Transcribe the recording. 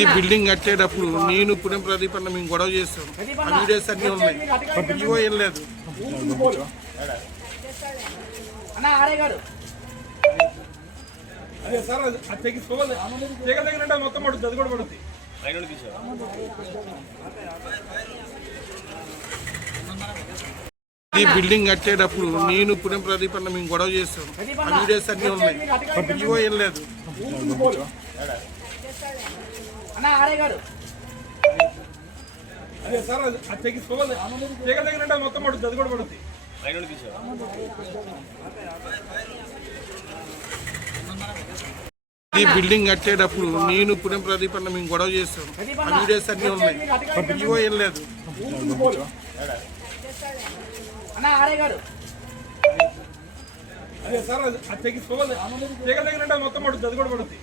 ఈ బిల్డింగ్ కట్టేటప్పుడు నేను పుణ్యం ప్రదీప్ అన్న మేము గొడవ చేస్తాం. ఆ వీడియోస్ అన్నీ ఉన్నాయి. ఇవో ఏం లేదు. అదే సార్ అది తెగిపోవాలి తెగదగినట్టు మొత్తం పడుతుంది, అది కూడా పడుతుంది. ఈ బిల్డింగ్ కట్టేటప్పుడు నేను పుణ్యం ప్రదీప్ అన్న మేము గొడవ చేస్తాం. ఆ వీడియోస్ అన్నీ ఉన్నాయి. ఇవో ఏం లేదు. అదే సార్ అది తెగిపోవాలి తెగదగినట్టు మొత్తం పడుతుంది, అది కూడా పడుతుంది. ఈ బిల్డింగ్ కట్టేటప్పుడు నేను పుణ్యం ప్రదీప్ అన్న మేము గొడవ చేస్తాం. ఆ వీడియోస్ అన్నీ ఉన్నాయి. ఇవో ఏం లేదు. అదే సార్ అది తెగిపోవాలి తెగదగినట్టు మొత్తం పడుతుంది, అది కూడా పడుతుంది.